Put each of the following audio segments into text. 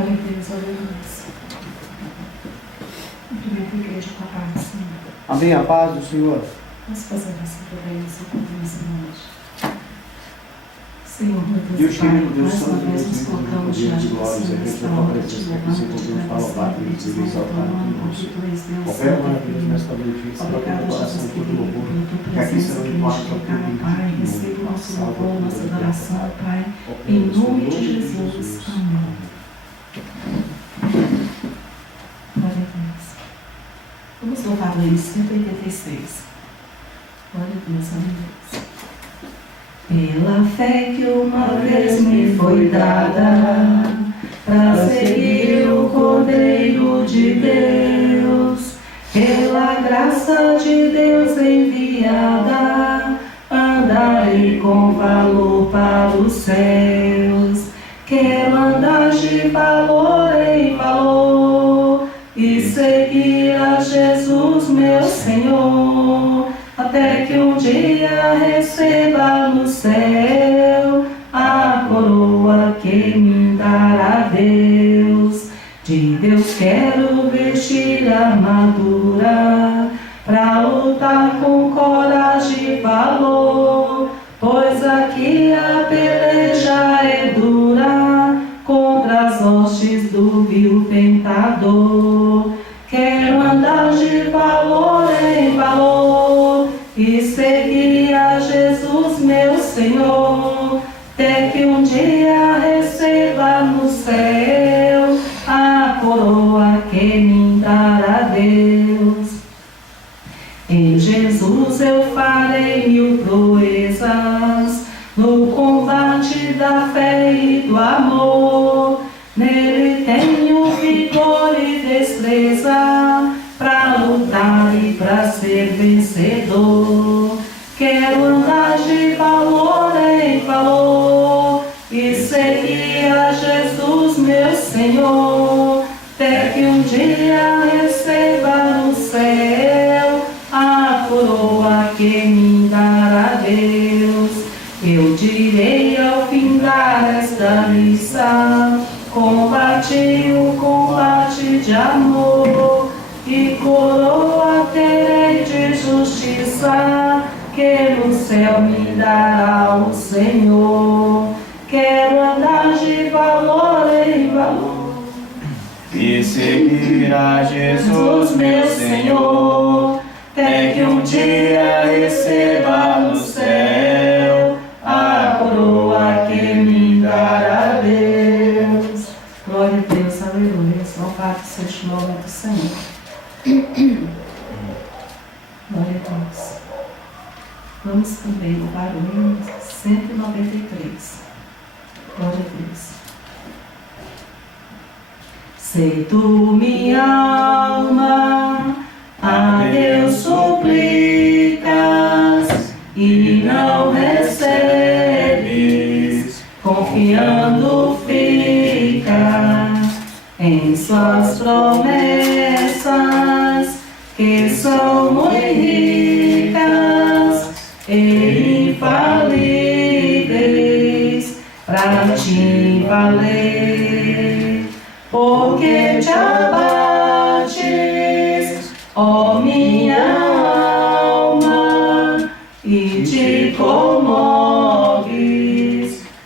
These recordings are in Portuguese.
Glória a Deus, aleluia. Cumprimento a igreja com a paz do Senhor. Amém, a paz do Senhor. Vamos fazer essa reverência com Deus hoje. Senhor, meu Deus, Deus querido, Deus mais uma santo, vez Deus nos vivo, colocamos Deus diante de do glórias, Senhor, é que nesta a tua hora, presença te aqui, louvando, Senhor, te Deus, fala, Pai, agradecendo, Deus, te Deus, exaltado exaltando, por porque nós. Tu és Deus Opera, santo e Deus, fiel. nesta noite, receba todo Obrigada, o coração, Jesus todo o querido, louvor, pela Tua que aqui presença será que um nos quarto ao chegada, teu Pai. bendito Receba o nosso nome. louvor, nossa Salva, adoração, Pai. Opera, Em Senhor, nome de Jesus. Amém. Glória a Deus. Vamos louvar o hino 186. Glória a Deus, aleluia. Pela fé que uma vez me foi dada, para seguir o Cordeiro de Deus, pela graça de Deus enviada, andarei com valor para os céus. Quero andar de valor em valor e seguir a Jesus, meu Senhor, até que um dia receba no céu a coroa que me dará Deus. De Deus quero vestir a armadura, pra lutar com coragem e valor, pois aqui a peleja é dura, contra as hostes do vil tentador. Quero andar de valor em valor e seguir a Jesus, meu Senhor, até que um dia receba no céu a coroa que me dará Deus. Em Jesus eu farei mil proezas, no combate da fé e do amor. Nele tenho vigor e destreza, pra lutar e pra ser vencedor. Quero andar de valor em valor e seguir a Jesus, meu Senhor, até que um dia receba no céu a coroa que me dará Deus. Eu direi ao findar esta missa, combati o combate de amor, e coroa terei de justiça, que no céu me dará o Senhor. Quero andar de valor em valor e seguir a Jesus, meu Senhor, até que um dia receba no céu a coroa que me dará Deus. Glória a Deus, aleluia. Louvado seja o nome do Senhor. Glória a Deus. Vamos também louvar o hino 193. Glória a Deus. Se tu, minha alma, a Deus suplicas e não recebes, confiando fica em suas promessas, que são muito ricas e infalíveis, para te valer. Porque te abates, ó minha alma, e te comoves,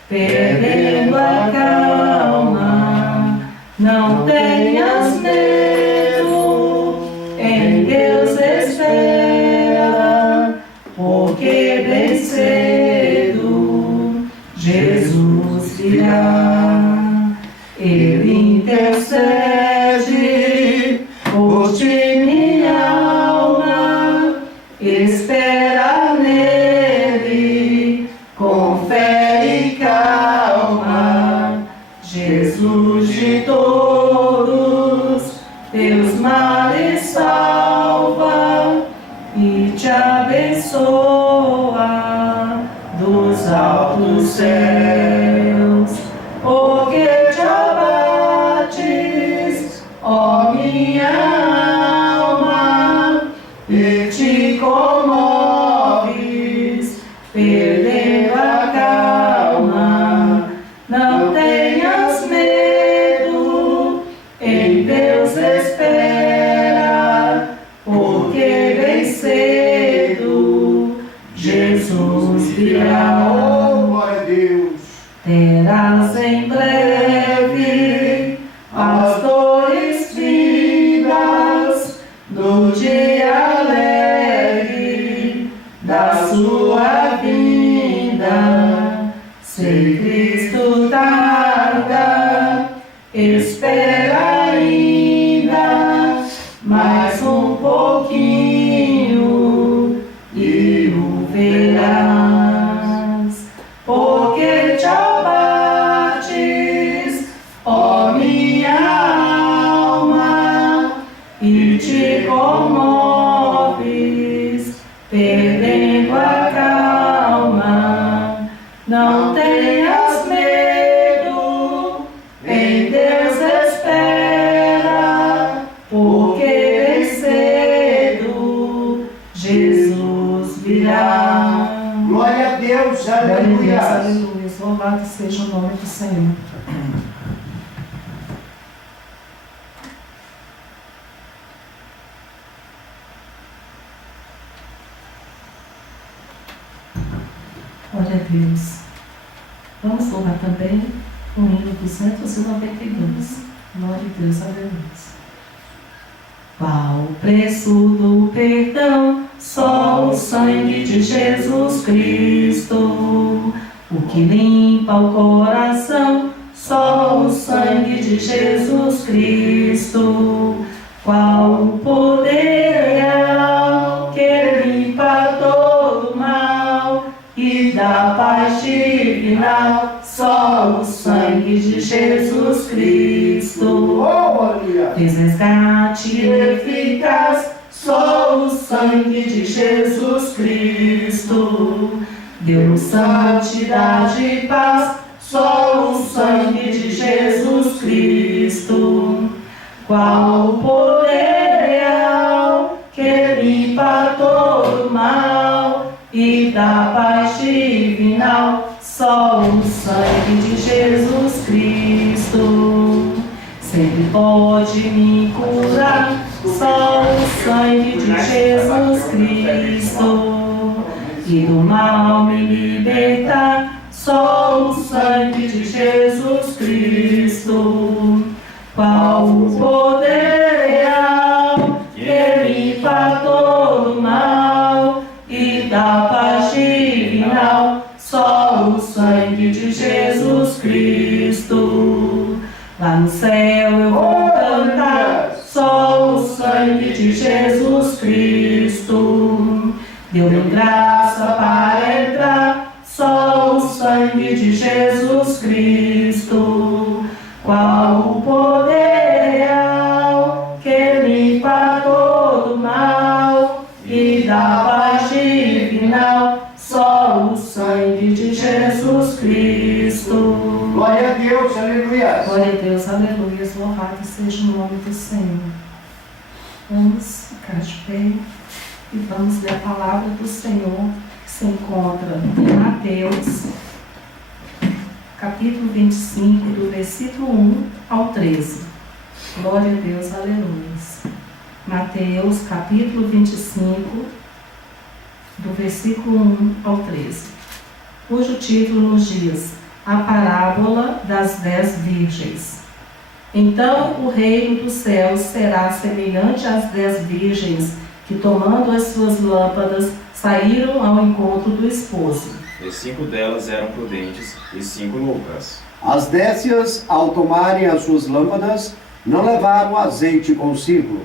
perdendo a calma. Não tenhas medo, em Deus espera, porque bem cedo Jesus virá. Ele intercede por ti, minha alma, espera nele, com fé e calma. Jesus de todos teus males salva e te abençoa dos altos céus. Porque te abates, ó minha alma, e te comoves, perdendo a calma. Não tenhas medo, que te comoves, perdendo a calma. Não tenhas medo, em Deus espera, porque bem cedo Jesus virá. Glória a Deus, Glória a Deus, aleluia. aleluia. Louvado seja o nome do Senhor. Glória a Deus. Vamos louvar também o hino 292. Glória a Deus, aleluia. Qual o preço do perdão? Só o sangue de Jesus Cristo. O que limpa o coração? Só o sangue de Jesus Cristo. Qual o poder real que limpa todo mal e dá paz divina? Só o sangue de Jesus Cristo. Oh, aleluia. Fez resgate eficaz, só o sangue de Jesus Cristo. Deu santidade e paz, só o sangue de Jesus Cristo. Qual o poder real que limpa todo mal e dá paz divinal? Só o sangue de Jesus Cristo. Sempre pode me curar, só o sangue de Jesus Cristo. E do mal me libertar, só o sangue de Jesus Cristo. Qual o poder real que limpa todo mal e dá paz divinal? Só o sangue de Jesus Cristo. Lá no céu eu vou cantar, só o sangue de Jesus Cristo. Deu-me graça para entrar, só o sangue de Jesus Cristo. Qual o poder real que limpa todo mal e dá paz divinal? Só o sangue de Jesus Cristo. Glória a Deus, aleluia. Glória a Deus, aleluia. Louvado seja o nome do Senhor. Vamos ficar de pé e vamos ler a palavra do Senhor que se encontra em Mateus, capítulo 25, do versículo 1 ao 13. Glória a Deus, aleluia. Mateus, capítulo 25, do versículo 1 ao 13, cujo título nos diz: A parábola das 10 virgens. Então o reino dos céus será semelhante às 10 virgens que, tomando as suas lâmpadas, saíram ao encontro do esposo. E 5 delas eram prudentes e 5 loucas. As décias, ao tomarem as suas lâmpadas, não levaram azeite consigo.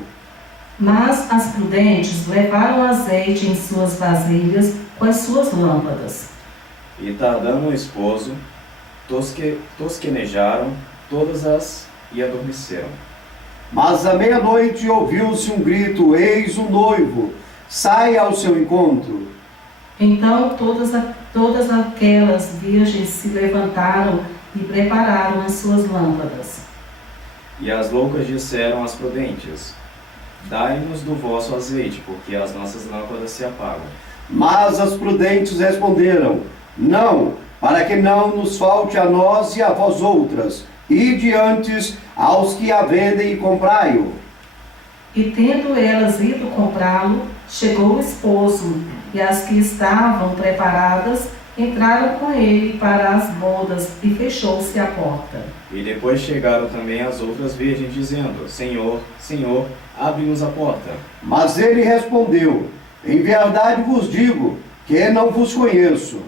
Mas as prudentes levaram azeite em suas vasilhas com as suas lâmpadas. E tardando o esposo, tosquenejaram todas e adormeceram. Mas à meia-noite ouviu-se um grito: eis o noivo, saia ao seu encontro. Então todas aquelas virgens se levantaram e prepararam as suas lâmpadas. E as loucas disseram às prudentes: Dai-nos do vosso azeite, porque as nossas lâmpadas se apagam. Mas as prudentes responderam: não, para que não nos falte a nós e a vós outras. Ide antes aos que a vendem e comprai-o. E tendo elas ido comprá-lo, chegou o esposo, e as que estavam preparadas entraram com ele para as bodas, e fechou-se a porta. E depois chegaram também as outras virgens, dizendo: Senhor, Senhor, abre-nos a porta. Mas ele respondeu: em verdade vos digo, que não vos conheço.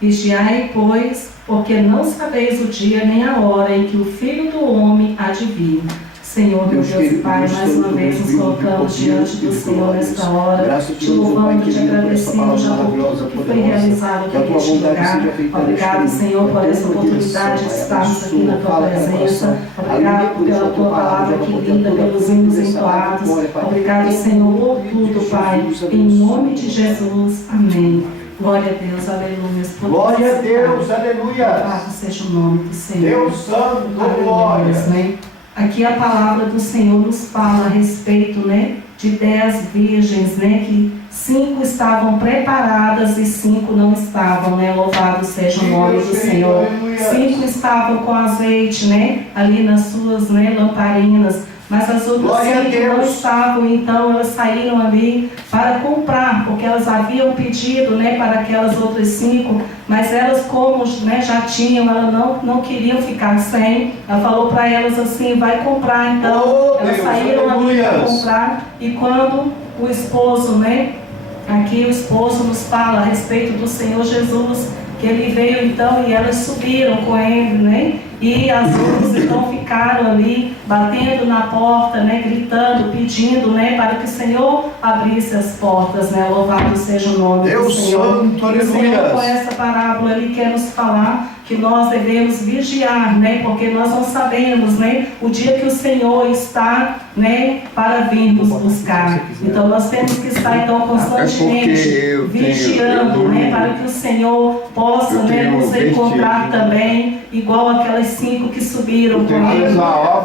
Vigiai, pois, porque não sabeis o dia nem a hora em que o Filho do Homem há de vir. Senhor, meu Deus e Pai, mais uma vez nos colocamos diante do Senhor nesta hora, te louvando, te agradecendo já por tudo que foi realizado aqui neste lugar. Obrigado, Senhor, por essa oportunidade de estarmos aqui na Tua presença. Obrigado pela Tua palavra que linda, pelos hinos entoados. Obrigado, Senhor, por tudo, Pai. Em nome de Jesus. Amém. Glória a Deus, aleluia. Glória a Deus, aleluia. Louvado seja o nome do Senhor. Deus santo, glória. Né? Aqui a palavra do Senhor nos fala a respeito, né, de 10 virgens, né, que 5 estavam preparadas e 5 não estavam, né? Louvado seja o nome do Senhor. 5 estavam com azeite, né, ali nas suas, né, lamparinas, mas as outras 5 não estavam, então elas saíram ali para comprar, porque elas haviam pedido, né, para aquelas outras 5, mas elas, como, né, já tinham, elas não queriam ficar sem. Ela falou para elas assim: vai comprar. Então elas saíram ali para comprar, e quando o esposo, né, aqui o esposo nos fala a respeito do Senhor Jesus, que ele veio então e elas subiram com ele, né? E as outras então ficaram ali batendo na porta, né? Gritando, pedindo, né? Para que o Senhor abrisse as portas, né? Louvado seja o nome do Senhor. Santo, aleluia. O Senhor, com essa parábola, Ele quer nos falar que nós devemos vigiar, né? Porque nós não sabemos, né, o dia que o Senhor está, né, para vir nos buscar. Então nós temos que estar então constantemente vigiando, né, para que o Senhor possa, né, nos encontrar também, igual aquelas 5 que subiram com ele,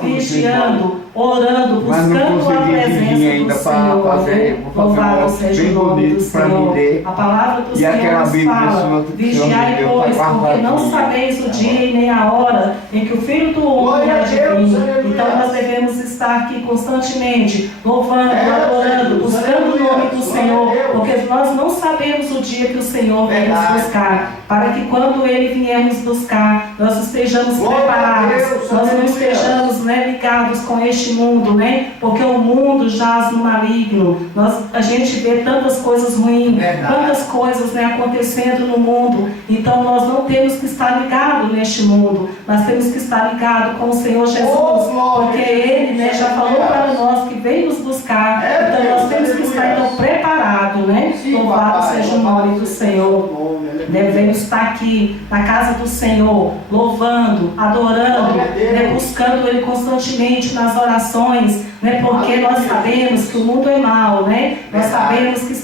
vigiando, orando, buscando a presença do Senhor. Louvado seja o nome do Senhor. A palavra do Senhor nos fala: vigiai, pois, porque não sabeis o dia e nem a hora em que o Filho do Homem há de vir. Então nós devemos estar aqui constantemente, louvando, adorando, buscando o nome do Senhor, porque nós não sabemos o dia que o Senhor vem nos buscar, para que quando Ele vier nos buscar, nós estejamos preparados, nós não estejamos, né, ligados com este mundo, né, porque o mundo jaz no maligno. A gente vê tantas coisas ruins, tantas coisas, né, acontecendo no mundo. Então nós não temos que estar ligados neste mundo, nós temos que estar ligados com o Senhor Jesus, porque Ele, né, já falou para nós que vem nos buscar. Então nós temos que estar então preparados, né? Louvado seja o nome do Senhor. Devemos estar aqui na casa do Senhor, louvando, adorando, né, buscando Ele constantemente nas orações, né, porque nós sabemos que o mundo é mau, né? Nós sabemos que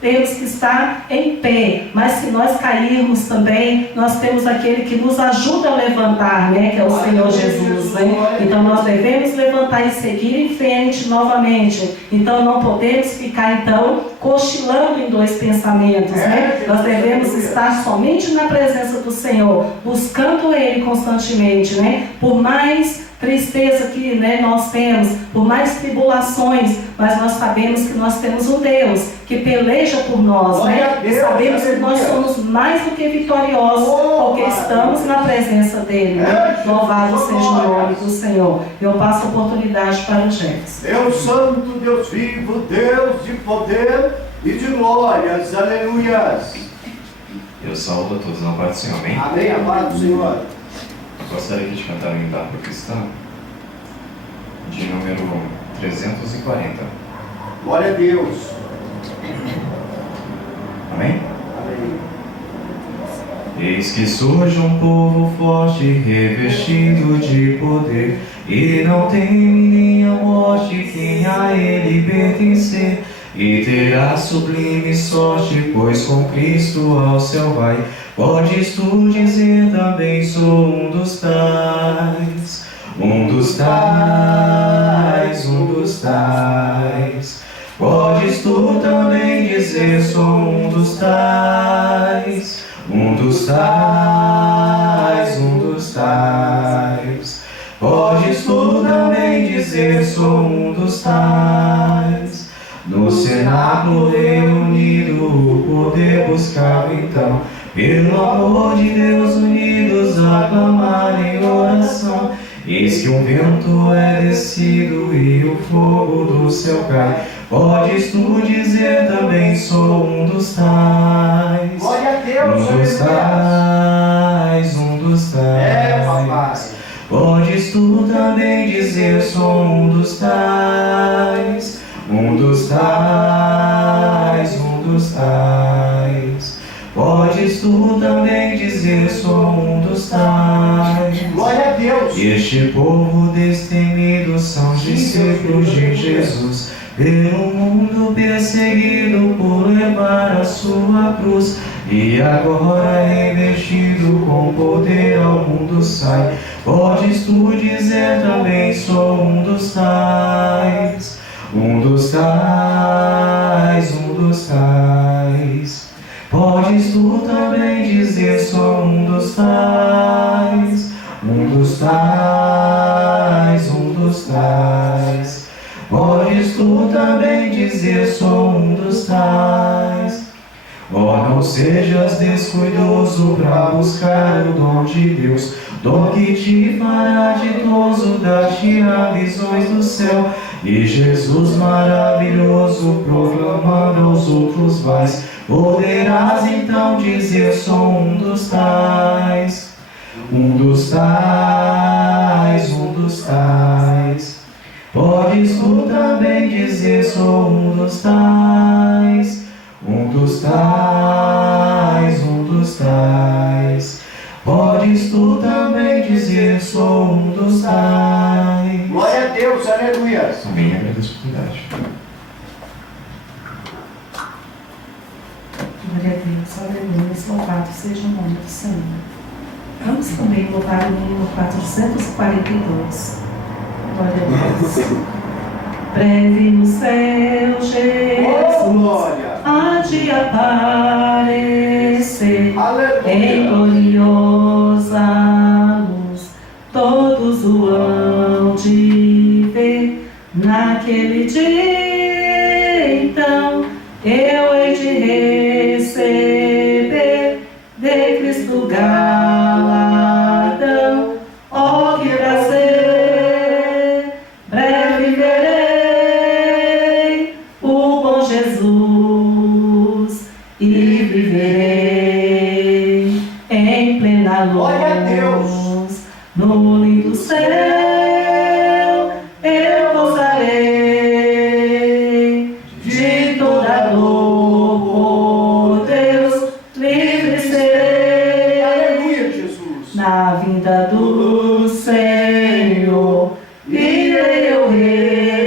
temos que estar em pé, mas se nós cairmos também, nós temos aquele que nos ajuda a levantar, né, que é o Senhor Jesus, né? Então nós devemos levantar e seguir em frente novamente. Então não podemos ficar então cochilando em 2 pensamentos, né? Nós devemos estar somente na presença do Senhor, buscando Ele constantemente, né? Por mais tristeza que, né, nós temos, por mais tribulações, mas nós sabemos que nós temos um Deus que peleja por nós, né? E sabemos que nós somos mais do que vitoriosos, porque estamos na presença dEle, né? Louvado seja o nome do Senhor. Eu passo a oportunidade para o Jefferson. Deus santo, Deus vivo, Deus de poder e de glórias, aleluias. Eu saúdo a todos na paz do Senhor, amém? Amém, a paz do Senhor. Gostaria de cantar o hino da harpa cristã, de número 340. Glória a Deus. Amém? Amém. Eis que surge um povo forte, revestido de poder, e não teme nem a morte quem a ele pertencer, e terá sublime sorte, pois com Cristo ao céu vai. Podes tu dizer também: sou um dos tais, um dos tais, um dos tais. Podes tu também dizer: sou um dos tais, um dos tais, um dos tais. Podes tu também dizer: sou um dos tais. No cenáculo reunido o poder buscava então, pelo amor de Deus unidos a clamar em oração. Eis que um vento é descido e o fogo do céu cai. Podes tu dizer também: sou um dos tais, Glória a Deus, um dos tais, um dos tais. Podes tu também dizer: sou um dos tais, um dos tais, um dos tais. Podes tu também dizer: sou um dos tais. Glória a Deus. Este povo destemido são discípulos discípulos de Jesus, pelo mundo perseguido por levar a sua cruz, e agora revestido com poder ao mundo sai. Podes tu dizer também, sou um dos tais, um dos tais, um dos tais. Podes tu também dizer, sou um dos tais, um dos tais, um dos tais. Podes tu também dizer, sou um dos tais. Oh, não sejas descuidoso para buscar o dom de Deus, dom que te fará ditoso, dar-te-á visões do céu. E Jesus maravilhoso, proclamando aos outros vais, poderás então dizer, sou um dos tais, um dos tais, um dos tais. Podes tu também dizer, sou um dos tais, um dos tais, um dos tais. Podes tu também dizer, sou um dos tais. Glória a Deus, aleluia. Amém, agradeço a oportunidade. Glória a Deus, aleluia, louvado seja o nome do Senhor. Vamos também louvar o hino 442. Glória a Deus. Breve no céu, Jesus há de aparecer em gloriosa luz. Todos o hão de ver naquele dia. Então eu hei de receber de Cristo galardão. Oh, que prazer! Breve verei o bom Jesus e viverei em plena luz. No lindo céu eu gozarei de toda dor, por Deus livre serei. Aleluia, Jesus. Na vinda do Senhor irei eu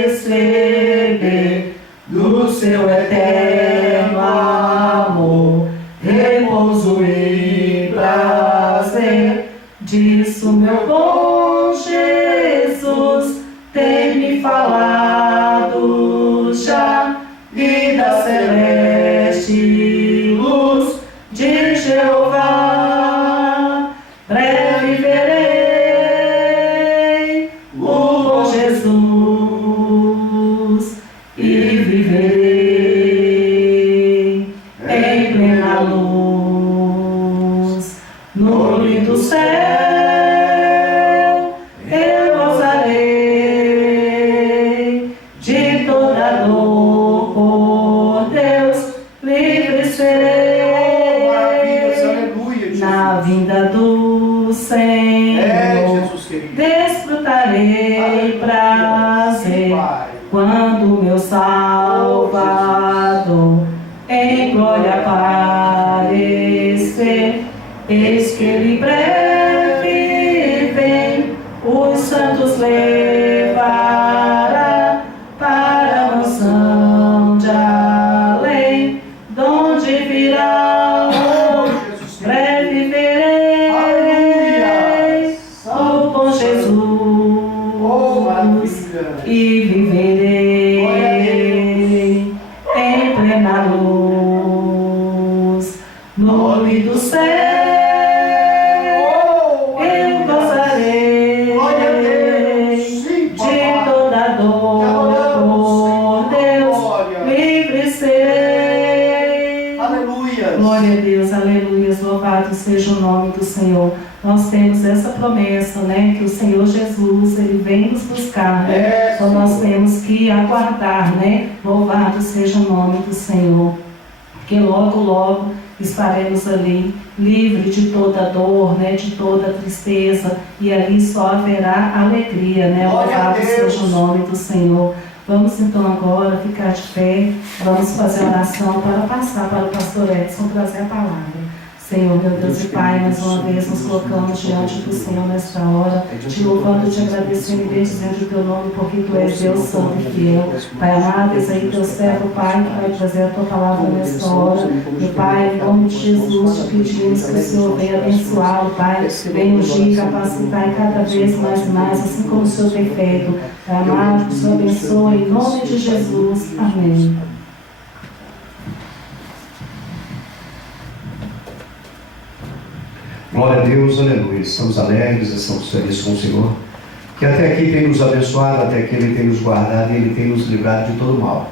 receber do seu eterno amor repouso e prazer. Disso meu bom Jesus tem me falado já, e da celeste luz de Jeová. Breve verei o bom Jesus e viverei em plena luz. No lindo céu eu gozarei de toda dor, por Deus livre serei. Maravilhas, aleluia, Jesus. Na vinda do Senhor Jesus querido. desfrutarei Aleluia. prazer, Pai. quando meu Salvador em glória aparecer. Eis que ele breve vem, os santos levará para a mansão de além, donde virá. Jesus querido. Breve verei Aleluia. o bom Oh, maravilha. Jesus e viverei em plena luz. No lindo céu eu gozarei Glória a Deus. Sim, de papai. toda dor, por Deus livre serei. Aleluia. Glória a Deus, aleluia, louvado seja o nome do Senhor. Nós temos essa promessa, né, que o Senhor Jesus, Ele vem nos buscar, né? Então nós temos que aguardar, né? Louvado seja o nome do Senhor, porque logo, logo estaremos ali, livre de toda dor, né, de toda tristeza, e ali só haverá alegria, né? Glória a Louvado Deus. seja o nome do Senhor. Vamos então agora ficar de pé, vamos fazer oração para passar para o pastor Edson trazer a palavra. Senhor, meu Deus e Pai, mais uma vez nos colocamos diante do Senhor nesta hora, te louvando, te agradecendo e bendizendo o teu nome, porque tu és Deus santo e fiel. Pai amado, eis aí teu servo, Pai, que vai trazer a tua palavra nesta hora. Meu Pai, em nome de Jesus, te pedimos que o Senhor venha abençoá-lo, Pai, venha ungir, capacitar cada vez mais e mais, assim como o Senhor tem feito. Pai amado, que o Senhor abençoe, em nome de Jesus. Amém. Glória a Deus, aleluia. Estamos alegres, estamos felizes com o Senhor, que até aqui tem nos abençoado, até aqui Ele tem nos guardado e Ele tem nos livrado de todo mal.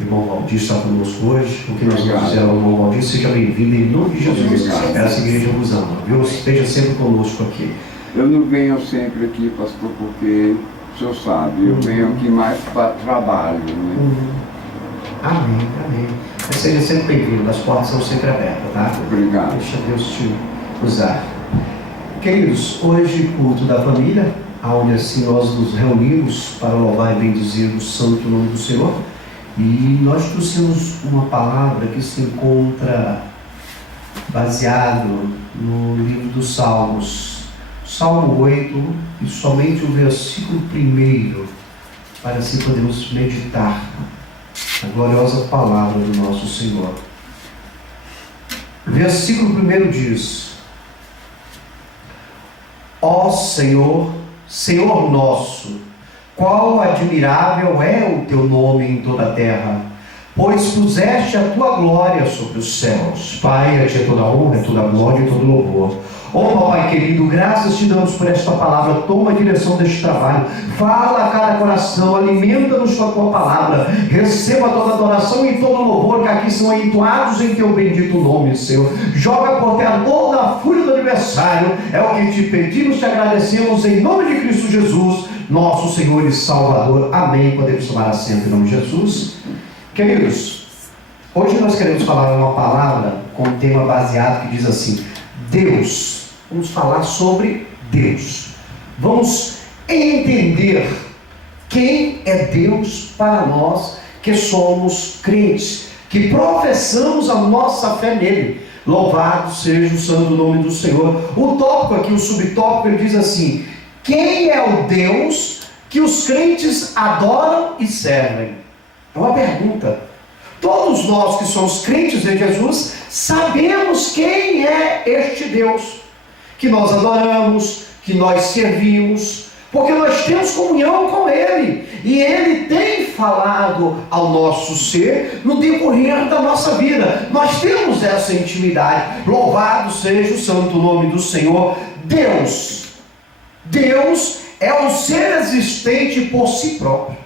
Irmão Valdir está conosco hoje. O que nós vamos dizer ao irmão Valdir? Seja bem-vindo em nome de Jesus. Essa igreja vos ama, viu? Esteja sempre conosco aqui. Eu não venho sempre aqui, pastor, porque o senhor sabe, eu venho aqui mais para trabalho, né? Amém, amém. Mas seja sempre bem-vindo, as portas são sempre abertas, tá? Obrigado. Deixa Deus te usar. Queridos, hoje culto da família, onde assim nós nos reunimos para louvar e bendizer o santo nome do Senhor. E nós trouxemos uma palavra que se encontra baseado no livro dos Salmos, Salmo 8, e somente o versículo 1, para assim podermos meditar a gloriosa palavra do nosso Senhor. O versículo 1 diz: Ó Senhor, Senhor nosso, quão admirável é o teu nome em toda a terra, pois puseste a tua glória sobre os céus. Pai, a ti é toda a honra, toda a glória e todo louvor. Oh, Pai querido, graças te damos por esta palavra. Toma a direção deste trabalho, fala a cada coração, alimenta-nos com a tua palavra, receba toda adoração e todo louvor que aqui são entoados em teu bendito nome, Senhor. Joga por terra toda a fúria do adversário, é o que te pedimos, te agradecemos em nome de Cristo Jesus, nosso Senhor e Salvador. Amém. Podemos tomar assento em nome de Jesus. Queridos, hoje nós queremos falar uma palavra com um tema baseado que diz assim: Deus. Vamos falar sobre Deus. Vamos entender quem é Deus para nós que somos crentes, que professamos a nossa fé nele. Louvado seja o santo nome do Senhor. O tópico aqui, o subtópico, ele diz assim: quem é o Deus que os crentes adoram e servem? É uma pergunta. Todos nós que somos crentes em Jesus sabemos quem é este Deus que nós adoramos, que nós servimos, porque nós temos comunhão com Ele e Ele tem falado ao nosso ser no decorrer da nossa vida. Nós temos essa intimidade. Louvado seja o santo nome do Senhor. Deus é um ser existente por si próprio.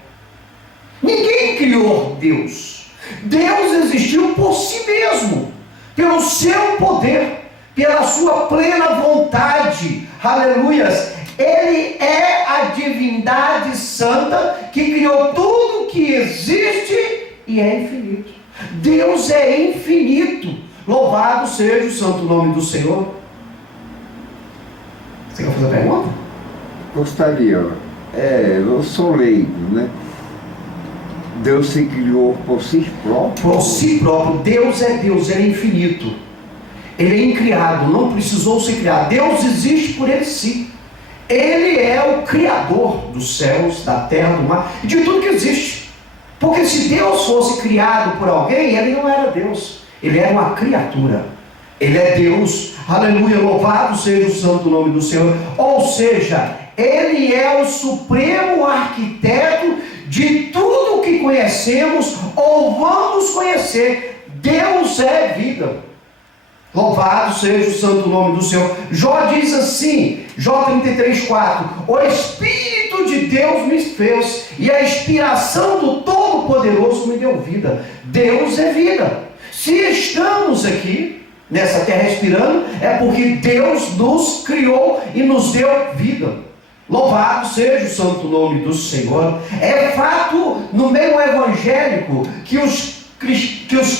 Ninguém criou Deus. Deus existiu por si mesmo, pelo seu poder, pela sua plena vontade. Aleluias! Ele é a divindade santa que criou tudo que existe e é infinito. Deus é infinito. Louvado seja o santo nome do Senhor. Você quer fazer a pergunta? Gostaria. Eu sou leigo, né? Deus se criou por si próprio. Por si próprio. Deus é Deus, Ele é infinito. Ele é incriado, não precisou ser criado. Deus existe por Ele sim. Ele é o Criador dos céus, da terra, do mar e de tudo que existe. Porque se Deus fosse criado por alguém, Ele não era Deus. Ele era uma criatura. Ele é Deus. Aleluia, louvado seja o santo nome do Senhor. Ou seja, Ele é o supremo arquiteto de tudo que conhecemos ou vamos conhecer. Deus é vida. Louvado seja o santo nome do Senhor. Jó diz assim, Jó 33:4: o Espírito de Deus me fez e a inspiração do Todo-Poderoso me deu vida. Deus é vida. Se estamos aqui nessa terra respirando, é porque Deus nos criou e nos deu vida. Louvado seja o santo nome do Senhor. É fato no meio evangélico que os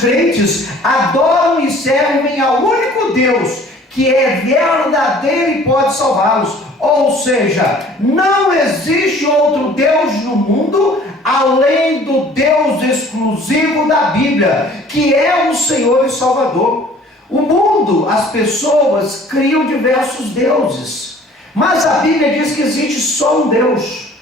crentes adoram e servem ao único Deus que é verdadeiro e pode salvá-los. Ou seja, não existe outro Deus no mundo além do Deus exclusivo da Bíblia, que é o Senhor e Salvador. O mundo, as pessoas criam diversos deuses, mas a Bíblia diz que existe só um Deus,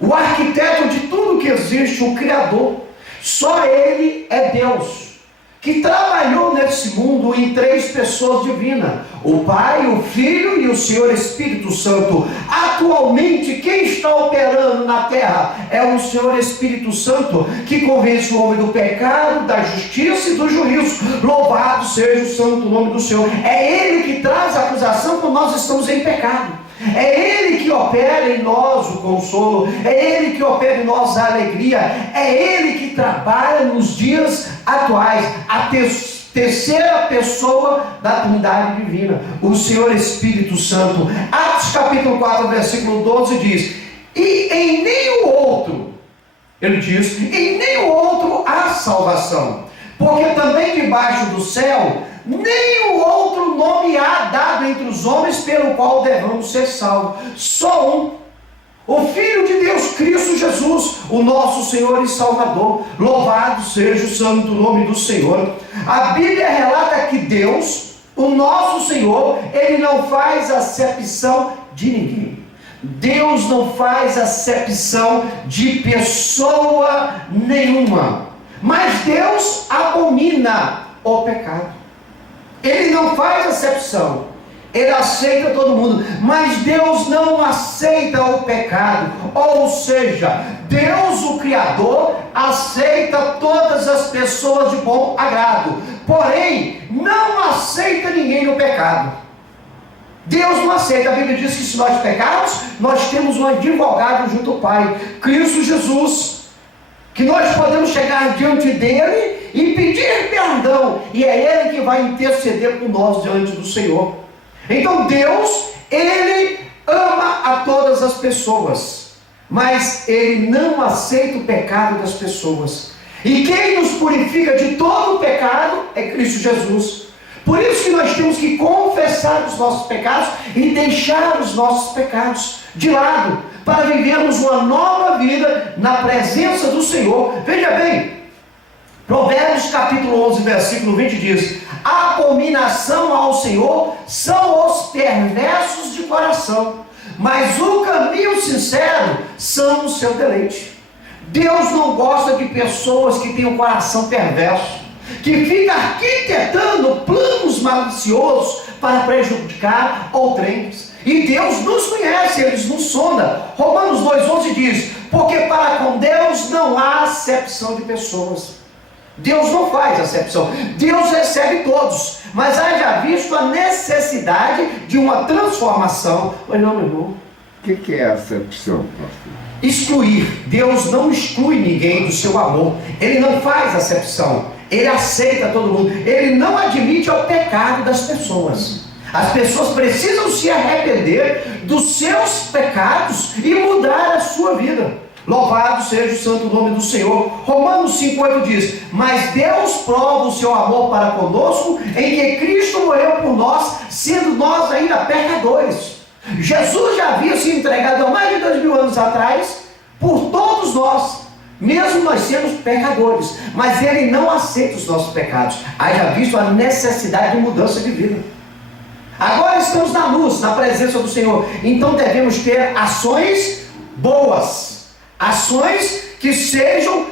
o arquiteto de tudo que existe, o Criador. Só Ele é Deus, que trabalhou nesse mundo em 3 pessoas divinas: o Pai, o Filho e o Senhor Espírito Santo. Atualmente, quem está operando na terra é o Senhor Espírito Santo, que convence o homem do pecado, da justiça e do juízo. Louvado seja o santo nome do Senhor. É Ele que traz a acusação quando nós estamos em pecado. É Ele que opera em nós o consolo, é Ele que opera em nós a alegria, é Ele que trabalha nos dias atuais, a terceira pessoa da Trindade Divina, o Senhor Espírito Santo. Atos capítulo 4, versículo 12 diz: e em nenhum outro, ele diz, em nenhum outro há salvação, porque também debaixo do céu nenhum outro nome há dado entre os homens pelo qual devamos ser salvos. Só um, o Filho de Deus, Cristo Jesus, o nosso Senhor e Salvador. Louvado seja o santo nome do Senhor. A Bíblia relata que Deus, o nosso Senhor, Ele não faz acepção de ninguém. Deus não faz acepção de pessoa nenhuma, mas Deus abomina o pecado. Ele não faz acepção, Ele aceita todo mundo, mas Deus não aceita o pecado. Ou seja, Deus, o Criador, aceita todas as pessoas de bom agrado, porém não aceita ninguém no pecado. Deus não aceita. A Bíblia diz que se nós pecarmos, nós temos um advogado junto ao Pai, Cristo Jesus, que nós podemos chegar diante dele e pedir perdão, e é Ele que vai interceder por nós diante do Senhor. Então Deus, Ele ama a todas as pessoas, mas Ele não aceita o pecado das pessoas, e quem nos purifica de todo o pecado é Cristo Jesus. Por isso que nós temos que confessar os nossos pecados e deixar os nossos pecados de lado, para vivermos uma nova vida na presença do Senhor. Veja bem, Provérbios capítulo 11, versículo 20 diz: abominação ao Senhor são os perversos de coração, mas o caminho sincero são o seu deleite. Deus não gosta de pessoas que têm um coração perverso, que fica arquitetando planos maliciosos para prejudicar outrens. E Deus nos conhece, Ele nos sonda. Romanos 2,11 diz: porque para com Deus não há acepção de pessoas. Deus não faz acepção, Deus recebe todos, mas haja visto a necessidade de uma transformação. Pois não, meu irmão? O que é acepção, pastor? Excluir. Deus não exclui ninguém do seu amor, Ele não faz acepção, Ele aceita todo mundo, Ele não admite o pecado das pessoas. As pessoas precisam se arrepender dos seus pecados e mudar a sua vida. Louvado seja o santo nome do Senhor. Romanos 5,8 diz: mas Deus prova o seu amor para conosco em que Cristo morreu por nós, sendo nós ainda pecadores. Jesus já havia se entregado há mais de 2000 anos atrás por todos nós, mesmo nós sendo pecadores, mas Ele não aceita os nossos pecados. Haja visto a necessidade de mudança de vida. Agora estamos na luz, na presença do Senhor, então devemos ter ações boas, ações que sejam,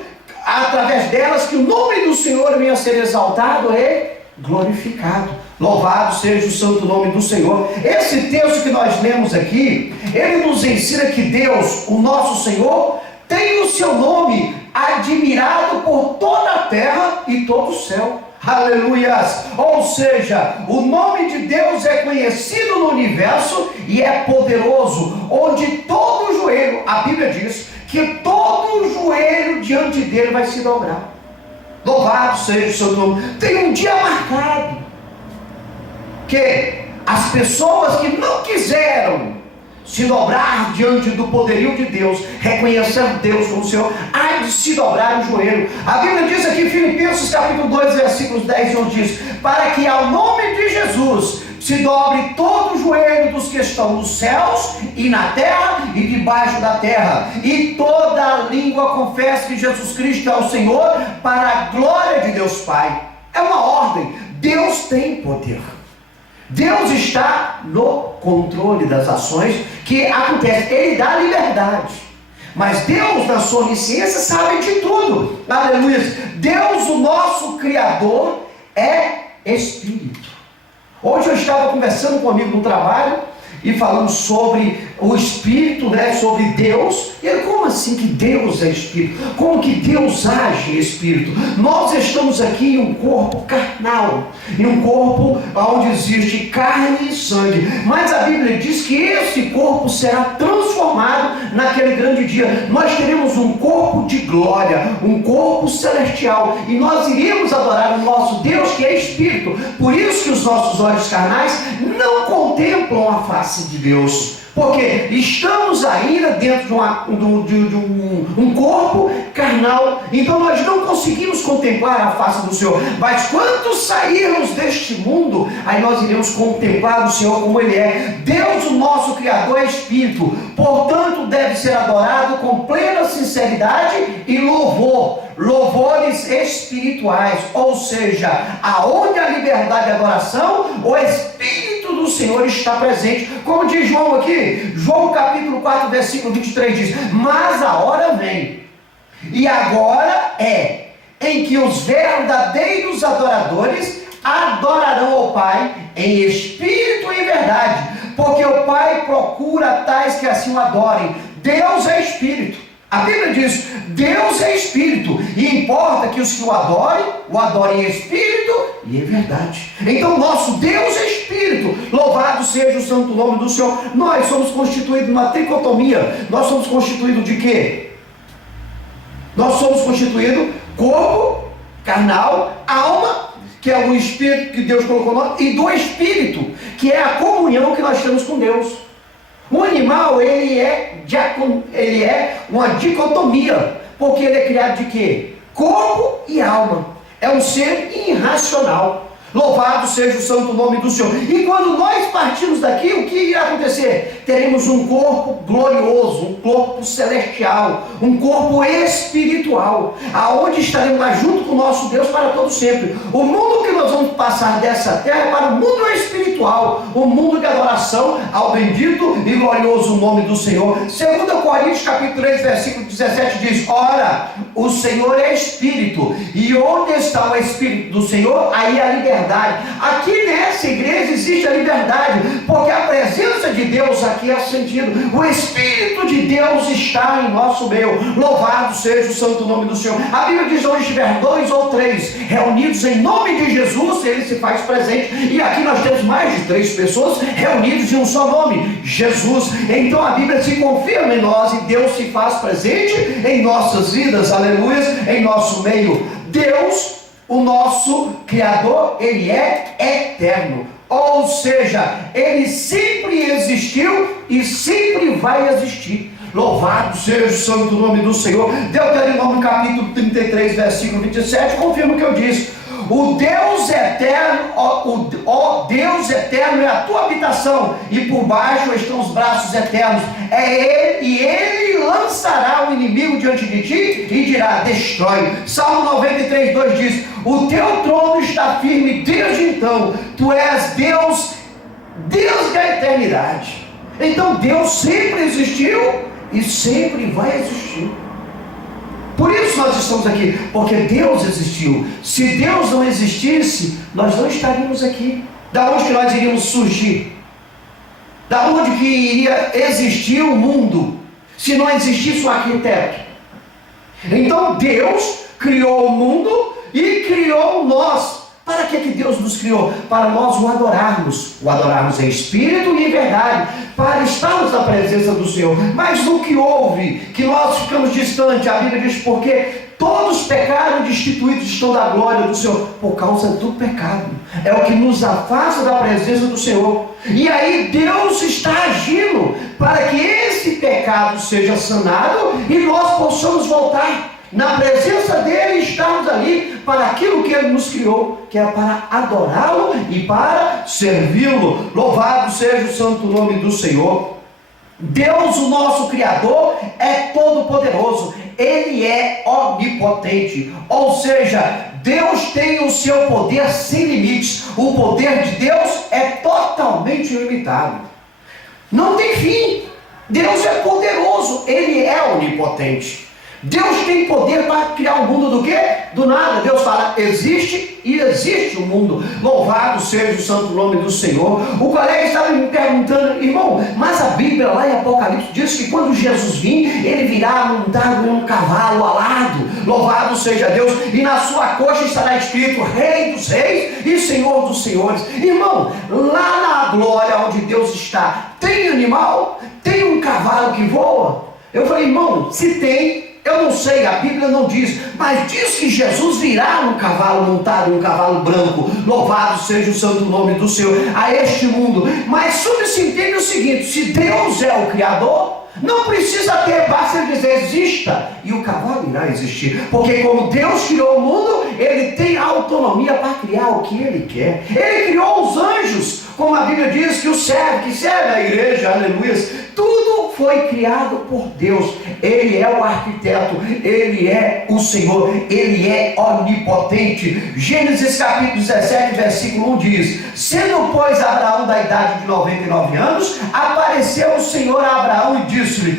através delas, que o nome do Senhor venha a ser exaltado e glorificado. Louvado seja o santo nome do Senhor. Esse texto que nós lemos aqui, ele nos ensina que Deus, o nosso Senhor, tem o seu nome admirado por toda a terra e todo o céu. Aleluias! Ou seja, o nome de Deus é conhecido no universo e é poderoso, onde todo joelho, a Bíblia diz que todo joelho diante dele vai se dobrar. Louvado seja o seu nome. Tem um dia marcado que as pessoas que não quiseram se dobrar diante do poderio de Deus, reconhecer Deus como Senhor, há de se dobrar o joelho. A Bíblia diz aqui em Filipenses capítulo 2, versículos 10 e 11 diz: para que ao nome de Jesus se dobre todo o joelho dos que estão nos céus e na terra e debaixo da terra, e toda a língua confesse que Jesus Cristo é o Senhor, para a glória de Deus Pai. É uma ordem. Deus tem poder. Deus está no controle das ações que acontecem. Ele dá liberdade. Mas Deus, na sua onisciência, sabe de tudo. Aleluia. Deus, o nosso Criador, é Espírito. Hoje eu estava conversando com um amigo no trabalho e falando sobre o Espírito, né, sobre Deus. E ele, como assim que Deus é Espírito? Como que Deus age em Espírito? Nós estamos aqui em um corpo carnal, em um corpo onde existe carne e sangue, mas a Bíblia diz que esse corpo será transformado naquele grande dia. Nós teremos um corpo de glória, um corpo celestial, e nós iremos adorar o nosso Deus que é Espírito. Por isso que os nossos olhos carnais não contemplam a face de Deus, porque estamos ainda dentro de um corpo carnal. Então nós não conseguimos contemplar a face do Senhor. Mas quando sairmos deste mundo, aí nós iremos contemplar o Senhor como Ele é. Deus, o nosso Criador, é Espírito, portanto deve ser adorado com plena sinceridade e louvores espirituais, ou seja, aonde a liberdade de adoração, o Espírito do Senhor está presente. Como diz João aqui, João capítulo 4, versículo 23 diz: mas a hora vem, e agora é, em que os verdadeiros adoradores adorarão ao Pai em espírito e em verdade, porque o Pai procura tais que assim o adorem. Deus é Espírito. A Bíblia diz: Deus é Espírito, e importa que os que o adorem em Espírito e em verdade. Então nosso Deus é Espírito. Louvado seja o santo nome do Senhor. Nós somos constituídos numa tricotomia. Nós somos constituídos de quê? Nós somos constituídos corpo, carnal, alma, que é o Espírito que Deus colocou nós, e do Espírito, que é a comunhão que nós temos com Deus. O animal, ele é uma dicotomia, porque ele é criado de quê? Corpo e alma. É um ser irracional. Louvado seja o santo nome do Senhor. E quando nós partimos daqui, o que irá acontecer? Teremos um corpo glorioso, um corpo celestial, um corpo espiritual, aonde estaremos lá junto com o nosso Deus para todo sempre. O mundo que nós vamos passar dessa terra é para o mundo espiritual, o mundo de adoração ao bendito e glorioso nome do Senhor. 2 Coríntios capítulo 3, versículo 17 diz: ora, o Senhor é Espírito, e onde está o Espírito do Senhor, aí a liberdade. Aqui nessa igreja existe a liberdade, porque a presença de Deus aqui é sentido. O Espírito de Deus está em nosso meio. Louvado seja o santo nome do Senhor. A Bíblia diz: onde estiver 2 ou 3 reunidos em nome de Jesus, Ele se faz presente. E aqui nós temos mais de 3 pessoas reunidos em um só nome, Jesus. Então a Bíblia se confirma em nós, e Deus se faz presente em nossas vidas, aleluia, em nosso meio. Deus, o nosso Criador, Ele é eterno, ou seja, Ele sempre existiu e sempre vai existir. Louvado seja o santo nome do Senhor. Deuteronômio capítulo 33, versículo 27, confirma o que eu disse. O Deus eterno, ó Deus eterno é a tua habitação, e por baixo estão os braços eternos. É Ele, e Ele lançará o inimigo diante de ti e dirá: destrói. Salmo 93, 2 diz: o teu trono está firme desde então. Tu és Deus, Deus da eternidade. Então Deus sempre existiu e sempre vai existir. Por isso nós estamos aqui, porque Deus existiu. Se Deus não existisse, nós não estaríamos aqui. Da onde que nós iríamos surgir? Da onde que iria existir o mundo, se não existisse o arquiteto? Então Deus criou o mundo e criou nós. Para que Deus nos criou? Para nós o adorarmos em espírito e em verdade, para estarmos na presença do Senhor. Mas o que houve, que nós ficamos distantes, a Bíblia diz: porque todos pecaram, destituídos estão da glória do Senhor, por causa do pecado. É o que nos afasta da presença do Senhor. E aí Deus está agindo para que esse pecado seja sanado e nós possamos voltar na presença dele, estarmos ali para aquilo que ele nos criou, que é para adorá-lo e para servi-lo. Louvado seja o santo nome do Senhor. Deus, o nosso Criador, é todo poderoso. Ele é onipotente, ou seja, Deus tem o seu poder sem limites. O poder de Deus é totalmente ilimitado. Não tem fim. Deus é poderoso, Ele é onipotente. Deus tem poder para criar um mundo do quê? Do nada. Deus fala, existe e existe o mundo. Louvado seja o santo nome do Senhor. O colega estava me perguntando, irmão, mas a Bíblia lá em Apocalipse diz que quando Jesus vir, ele virá montado em um cavalo alado. Louvado seja Deus. E na sua coxa estará escrito Rei dos Reis e Senhor dos Senhores. Irmão, lá na glória onde Deus está, tem animal? Tem um cavalo que voa? Eu falei, irmão, se tem, eu não sei, a Bíblia não diz, mas diz que Jesus virá num cavalo montado, um cavalo branco. Louvado seja o santo nome do Senhor a este mundo. Mas subentende o seguinte: se Deus é o Criador, não precisa ter, basta ele dizer exista, e o cavalo irá existir, porque como Deus criou o mundo, ele tem autonomia para criar o que ele quer. Ele criou os anjos, como a Bíblia diz, que serve a igreja, aleluia. Tudo foi criado por Deus. Ele é o arquiteto, ele é o Senhor, ele é onipotente. Gênesis capítulo 17, versículo 1 diz: sendo, pois, Abraão da idade de 99 anos, apareceu o Senhor a Abraão e disse-lhe,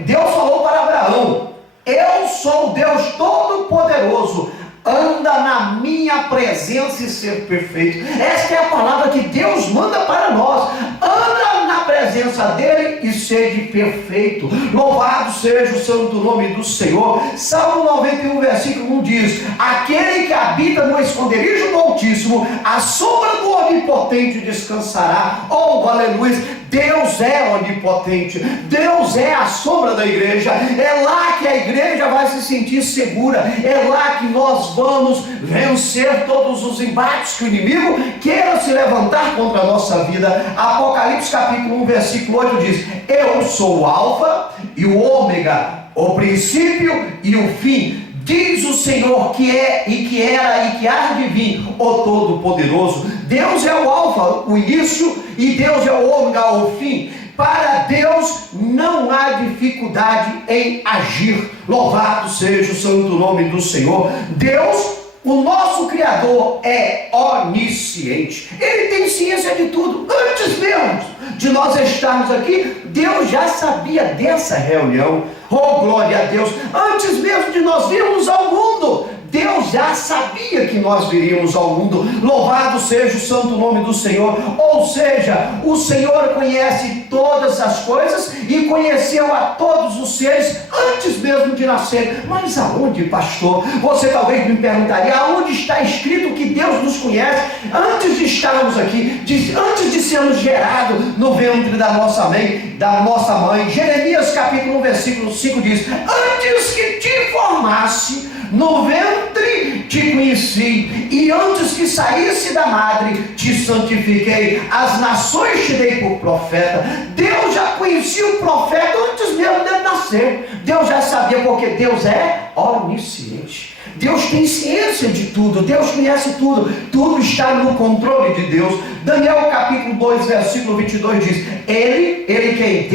Deus falou para Abraão, eu sou o Deus Todo-Poderoso, anda na minha presença e ser perfeito. Esta é a palavra que Deus manda para nós. Anda na presença dele e seja perfeito. Louvado seja o santo nome do Senhor. Salmo 91, versículo 1 diz: aquele que habita no esconderijo do Altíssimo, a sombra do Onipotente descansará. Oh, aleluia! Deus é onipotente, Deus é a sombra da igreja, é lá que a igreja vai se sentir segura, é lá que nós vamos vencer todos os embates que o inimigo queira se levantar contra a nossa vida. Apocalipse capítulo 1, versículo 8 diz: eu sou o alfa e o ômega, o princípio e o fim, diz o Senhor que é e que era e que há de vir, o Todo-Poderoso. Deus é o alfa, o início, e Deus é o ômega, o fim. Para Deus não há dificuldade em agir. Louvado seja o santo nome do Senhor. Deus, o nosso Criador, é onisciente. Ele tem ciência de tudo. Antes mesmo de nós estarmos aqui, Deus já sabia dessa reunião. Oh, glória a Deus! Antes mesmo de nós virmos ao mundo, Deus já sabia que nós viríamos ao mundo. Louvado seja o santo nome do Senhor. Ou seja, o Senhor conhece todas as coisas e conheceu a todos os seres antes mesmo de nascer. Mas aonde, pastor? Você talvez me perguntaria, aonde está escrito que Deus nos conhece antes de estarmos aqui, antes de sermos gerados no ventre da nossa mãe? Jeremias capítulo 1, versículo 5 diz: antes que te formasse no ventre te conheci, e antes que saísse da madre te santifiquei, as nações te dei por profeta. Deus já conhecia o profeta antes mesmo dele nascer. Deus já sabia, porque Deus é onisciente. Deus tem ciência de tudo, Deus conhece tudo, tudo está no controle de Deus. Daniel capítulo 2, versículo 22 diz: Ele que é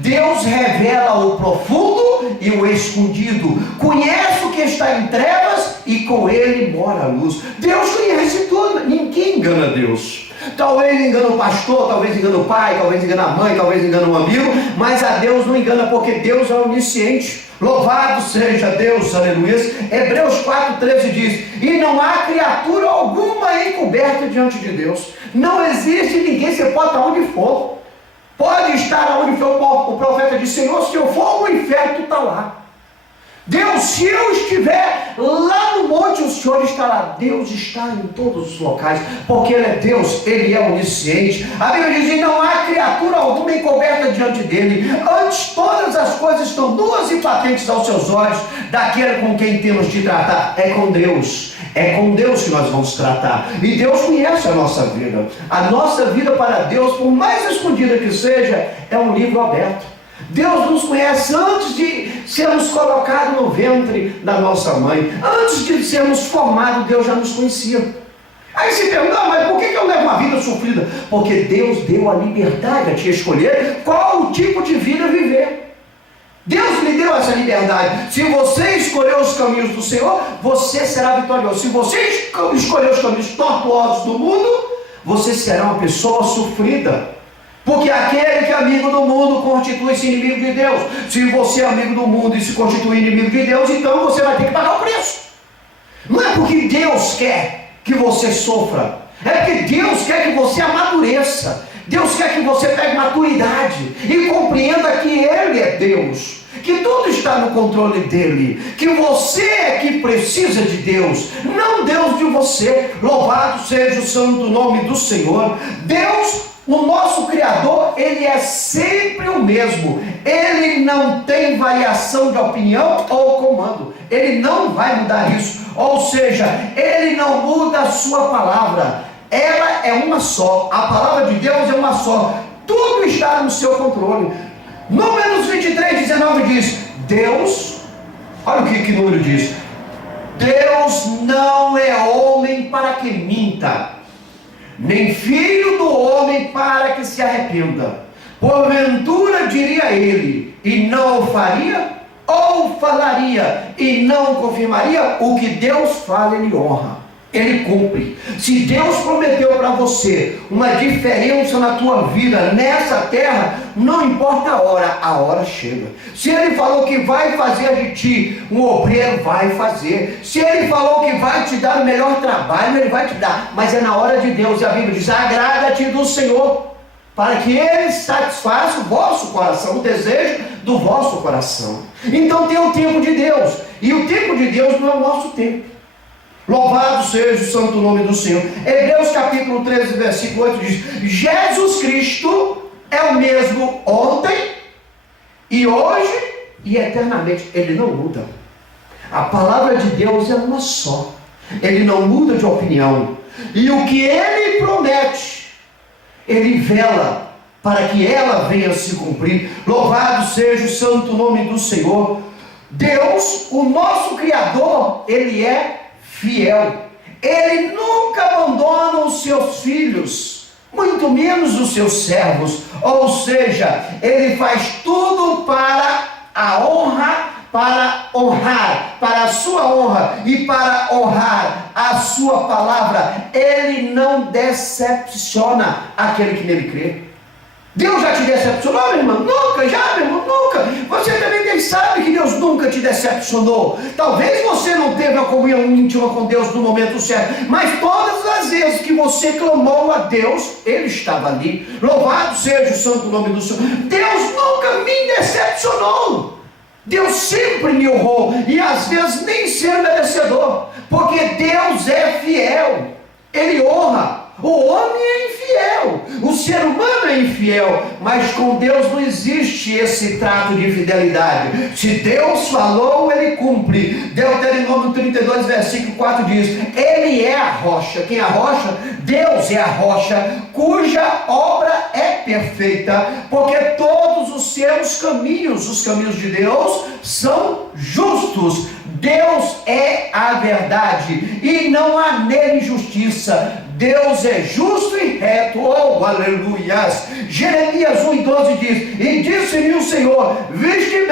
Deus revela o profundo e o escondido, conhece o que está em trevas e com ele mora a luz. Deus conhece tudo, ninguém engana Deus. Talvez engana o pastor, talvez engana o pai, talvez engana a mãe, talvez engana um amigo, mas a Deus não engana, porque Deus é onisciente. Louvado seja Deus, aleluia. Hebreus 4,13 diz: e não há criatura alguma encoberta diante de Deus. Não existe ninguém, você pode estar onde for, pode estar onde for. O profeta disse: Senhor, se eu for ao inferno, tu está lá. Deus, se eu estiver lá no monte, o Senhor está lá. Deus está em todos os locais, porque Ele é Deus, Ele é onisciente. A Bíblia diz: e não há criatura alguma encoberta diante dele. Antes, todas as coisas estão nuas e patentes aos seus olhos, daquele com quem temos de tratar. É com Deus que nós vamos tratar. E Deus conhece a nossa vida. A nossa vida para Deus, por mais escondida que seja, é um livro aberto. Deus nos conhece antes de sermos colocados no ventre da nossa mãe. Antes de sermos formados, Deus já nos conhecia. Aí se pergunta: mas por que eu levo uma vida sofrida? Porque Deus deu a liberdade a te escolher qual o tipo de vida viver. Deus lhe deu essa liberdade. Se você escolher os caminhos caminhos do Senhor, você será vitorioso. Se você escolher os caminhos tortuosos do mundo, você será uma pessoa sofrida. Porque aquele que é amigo do mundo constitui-se inimigo de Deus. Se você é amigo do mundo e se constitui inimigo de Deus, então você vai ter que pagar o preço. Não é porque Deus quer que você sofra, é porque Deus quer que você amadureça. Deus quer que você pegue maturidade e compreenda que Ele é Deus, que tudo está no controle dEle, que você é que precisa de Deus, não Deus de você. Louvado seja o santo nome do Senhor. Deus, o nosso Criador, Ele é sempre o mesmo. Ele não tem variação de opinião ou comando. Ele não vai mudar isso. Ou seja, Ele não muda a sua palavra. Ela é uma só. A palavra de Deus é uma só. Tudo está no seu controle. Números 23, 19 diz: Deus, olha o que número diz: Deus não é homem para que minta, nem filho do homem para que se arrependa. Porventura diria ele, e não o faria? Ou falaria, e não confirmaria? O que Deus fala, Ele honra, Ele cumpre. Se Deus prometeu para você uma diferença na tua vida nessa terra, não importa a hora chega. Se Ele falou que vai fazer de ti um obreiro, vai fazer. Se Ele falou que vai te dar o melhor trabalho, Ele vai te dar. Mas é na hora de Deus. E a Bíblia diz: agrada-te do Senhor, para que Ele satisfaça o vosso coração, o desejo do vosso coração. Então tem o tempo de Deus, e o tempo de Deus não é o nosso tempo. Louvado seja o santo nome do Senhor. Hebreus capítulo 13, versículo 8 diz: Jesus Cristo é o mesmo ontem, e hoje, e eternamente. Ele não muda. A palavra de Deus é uma só. Ele não muda de opinião. E o que Ele promete, Ele vela para que ela venha se cumprir. Louvado seja o santo nome do Senhor. Deus, o nosso Criador, Ele é fiel. Ele nunca abandona os seus filhos, muito menos os seus servos. Ou seja, Ele faz tudo para a honra, para honrar, para a sua honra e para honrar a sua palavra. Ele não decepciona aquele que nele crê. Deus já te decepcionou, meu irmão? Nunca, já, meu irmão, nunca. Você também sabe que Deus nunca te decepcionou. Talvez você não teve a comunhão íntima com Deus no momento certo, mas todas as vezes que você clamou a Deus, Ele estava ali. Louvado seja o santo nome do Senhor. Deus nunca me decepcionou. Deus sempre me honrou, e às vezes nem ser merecedor, porque Deus é fiel. Ele honra. O homem é infiel, o ser humano é infiel, mas com Deus não existe esse trato de fidelidade. Se Deus falou, Ele cumpre. Deuteronômio 32, versículo 4 diz: Ele é a rocha. Quem é a rocha? Deus é a rocha, cuja obra é perfeita, porque todos os seus caminhos, os caminhos de Deus, são justos. Deus é a verdade, e não há nele justiça. Deus é justo e reto. Oh, aleluias. Jeremias 1:12 diz: E disse-me o Senhor: Viste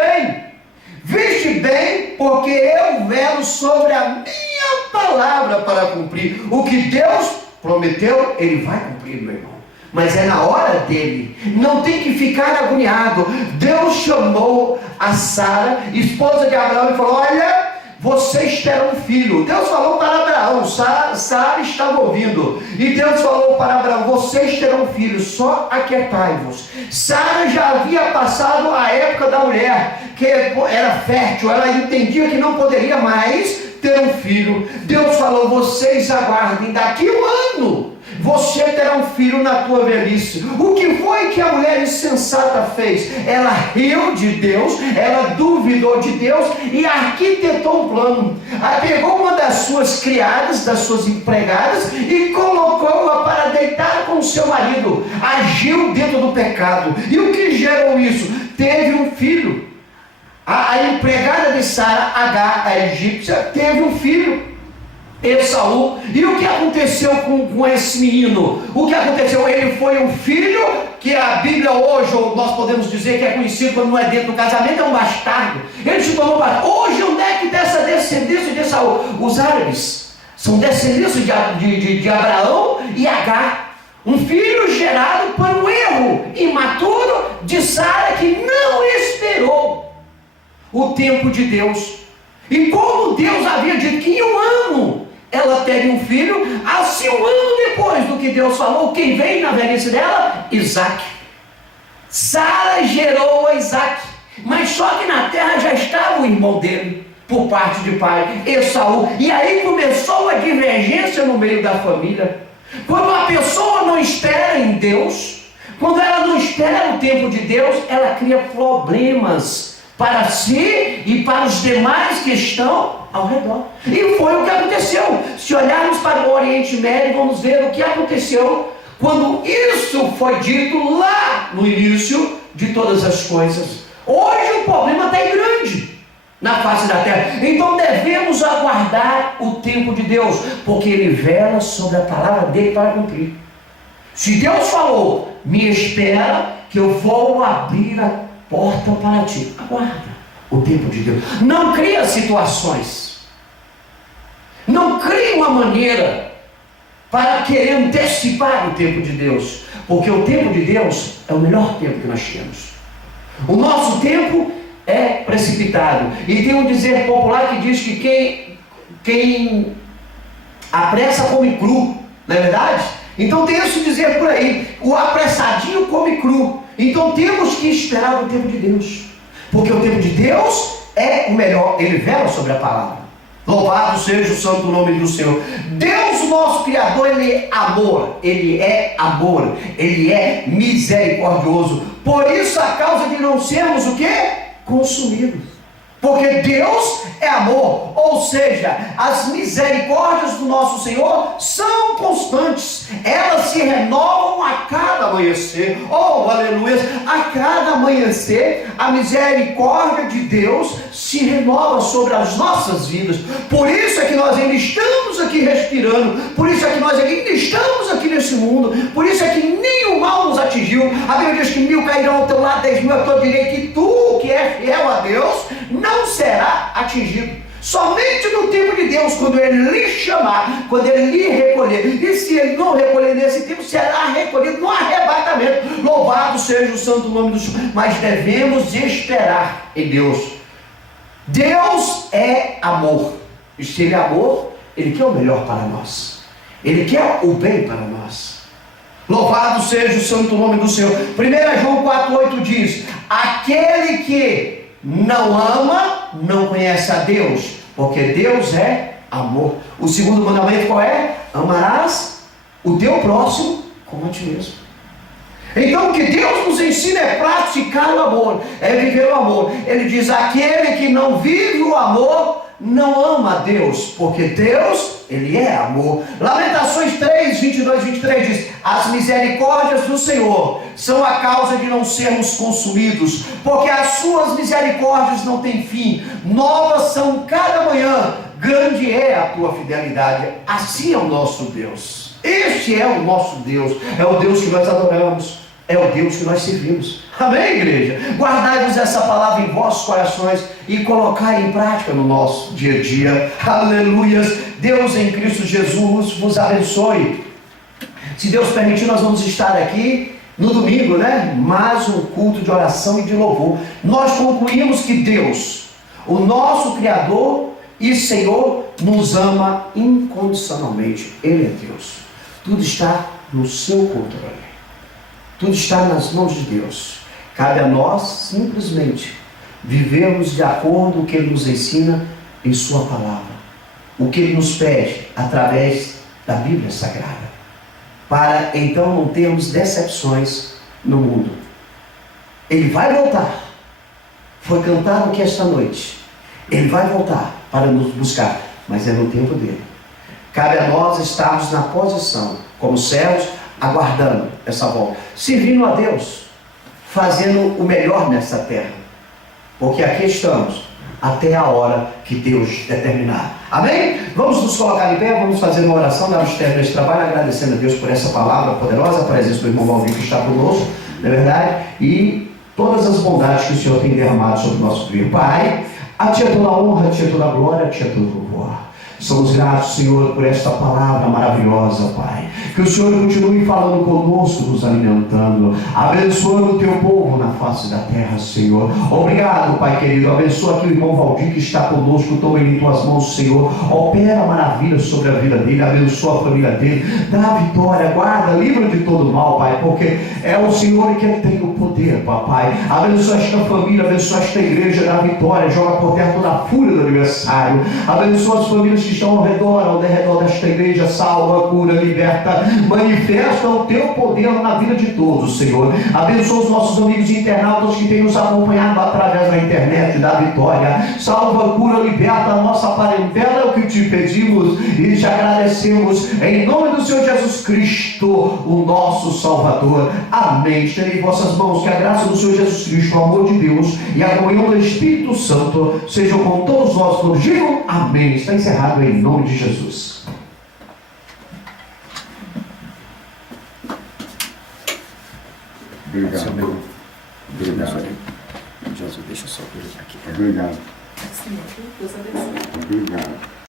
bem, porque eu velo sobre a minha palavra para cumprir. O que Deus prometeu, Ele vai cumprir, meu irmão. Mas é na hora dele. Não tem que ficar agoniado. Deus chamou a Sara, esposa de Abraão, e falou: olha, vocês terão um filho. Deus falou para Abraão, Sara estava ouvindo, e Deus falou para Abraão: vocês terão um filho, só aquietai-vos. Sara já havia passado a época da mulher, que era fértil, ela entendia que não poderia mais ter um filho. Deus falou: vocês aguardem, daqui um ano você terá um filho na tua velhice. O que foi que a mulher insensata fez? Ela riu de Deus, ela duvidou de Deus e arquitetou um plano. Ela pegou uma das suas criadas, das suas empregadas, e colocou-a para deitar com o seu marido. Agiu dentro do pecado. E o que gerou isso? Teve um filho. A empregada de Sara, Agar, a egípcia, teve um filho, Esaú. E o que aconteceu com esse menino? O que aconteceu? Ele foi um filho que a Bíblia hoje, nós podemos dizer que é conhecido quando não é dentro do casamento, é um bastardo. Ele se tornou bastardo. Hoje onde é que está essa descendência Esaú. Os árabes são descendentes de Abraão e Agar. Um filho gerado por um erro imaturo de Sara, que não esperou o tempo de Deus. E como Deus havia dito que em um ano ela teria um filho, assim um ano depois do que Deus falou, quem veio na velhice dela? Isaac. Sara gerou a Isaac, mas só que na terra já estava o irmão dele, por parte de pai, Esaú. E aí começou a divergência no meio da família. Quando a pessoa não espera em Deus, quando ela não espera o tempo de Deus, ela cria problemas para si e para os demais que estão ao redor. E foi o que aconteceu. Se olharmos para o Oriente Médio, vamos ver o que aconteceu quando isso foi dito lá no início de todas as coisas. Hoje o problema está grande na face da terra. Então devemos aguardar o tempo de Deus, porque Ele vela sobre a palavra dele para cumprir. Se Deus falou, me espera que eu vou abrir a porta para ti. Aguarda o tempo de Deus. Não cria situações. Não cria uma maneira para querer antecipar o tempo de Deus, porque o tempo de Deus é o melhor tempo que nós temos. O nosso tempo é precipitado. E tem um dizer popular que diz que quem apressa come cru, não é verdade? Então tem esse dizer por aí, o apressadinho come cru. Então temos que esperar o tempo de Deus, porque o tempo de Deus é o melhor. Ele vela sobre a palavra. Louvado seja o santo nome do Senhor. Deus, nosso Criador, Ele é amor. Ele é amor. Ele é misericordioso. Por isso a causa de não sermos o quê? Consumidos. Porque Deus é amor, ou seja, as misericórdias do nosso Senhor são constantes, elas se renovam a cada amanhecer. Oh, aleluia! A cada amanhecer, a misericórdia de Deus se renova sobre as nossas vidas. Por isso é que nós ainda estamos aqui respirando, por isso é que nós ainda estamos aqui nesse mundo, por isso é que nenhum mal nos atingiu. A Bíblia diz que 1000 cairão ao teu lado, 10.000 à tua direita, que tu, que é fiel a Deus, não será atingido. Somente no tempo de Deus, quando Ele lhe chamar, quando Ele lhe recolher, e se Ele não recolher nesse tempo, será recolhido no arrebatamento. Louvado seja o santo nome do Senhor. Mas devemos esperar em Deus. Deus é amor, e se Ele é amor, Ele quer o melhor para nós, Ele quer o bem para nós. Louvado seja o santo nome do Senhor. 1 João 4,8 diz: aquele que não ama, não conhece a Deus, porque Deus é amor. O segundo mandamento qual é? Amarás o teu próximo como a ti mesmo. Então o que Deus nos ensina é praticar o amor, é viver o amor. Ele diz: aquele que não vive o amor não ama a Deus, porque Deus, Ele é amor. Lamentações 3, 22, 23 diz: as misericórdias do Senhor são a causa de não sermos consumidos, porque as suas misericórdias não têm fim, novas são cada manhã, grande é a tua fidelidade. Assim é o nosso Deus. Este é o nosso Deus, é o Deus que nós adoramos, é o Deus que nós servimos. Amém, igreja? Guardai-vos essa palavra em vossos corações e colocai em prática no nosso dia a dia. Aleluias. Deus em Cristo Jesus vos abençoe. Se Deus permitir, nós vamos estar aqui no domingo, né? Mais um culto de oração e de louvor. Nós concluímos que Deus, o nosso Criador e Senhor, nos ama incondicionalmente. Ele é Deus. Tudo está no seu controle. Tudo está nas mãos de Deus. Cabe a nós simplesmente vivermos de acordo com o que Ele nos ensina em Sua palavra, o que Ele nos pede através da Bíblia Sagrada, para então não termos decepções no mundo. Ele vai voltar. Foi cantado aqui esta noite. Ele vai voltar para nos buscar, mas é no tempo dele. Cabe a nós estarmos na posição, como servos, aguardando essa volta, servindo a Deus, fazendo o melhor nessa terra, porque aqui estamos até a hora que Deus determinar. Amém? Vamos nos colocar em pé, vamos fazer uma oração, darmos término nesse trabalho, agradecendo a Deus por essa palavra poderosa, a presença do irmão Valdir que está conosco, não é verdade? E todas as bondades que o Senhor tem derramado sobre o nosso dia. Pai, A Ti é toda a honra, a Ti é toda a glória, a Ti é todo o louvor. Somos gratos, Senhor, por esta palavra maravilhosa, Pai. Que o Senhor continue falando conosco, nos alimentando, abençoando o Teu povo na face da terra, Senhor. Obrigado, Pai querido. Abençoa aqui o irmão Valdir que está conosco. Toma ele em Tuas mãos, Senhor. Opera maravilha sobre a vida dele. Abençoa a família dele. Dá vitória, guarda, livra de todo mal, Pai, porque é o Senhor que tem o poder, Papai. Abençoa esta família, abençoa esta igreja, dá vitória. Joga por terra toda a fúria do adversário. Abençoa as famílias que estão ao redor desta igreja. Salva, cura, liberta, manifesta o Teu poder na vida de todos, Senhor. Abençoa os nossos amigos internautas que têm nos acompanhado através da internet, da vitória. Salva, cura, liberta a nossa parentela, é o que Te pedimos e Te agradecemos em nome do Senhor Jesus Cristo, o nosso Salvador. Amém. Estende em vossas mãos, que a graça do Senhor Jesus Cristo, o amor de Deus e a comunhão do Espírito Santo sejam com todos nós. Todos digam amém. Está encerrado em nome de Jesus. Obrigado. Obrigado. Jesus, deixa eu só colocar aqui. Obrigado. Sim, Deus abençoe. Obrigado.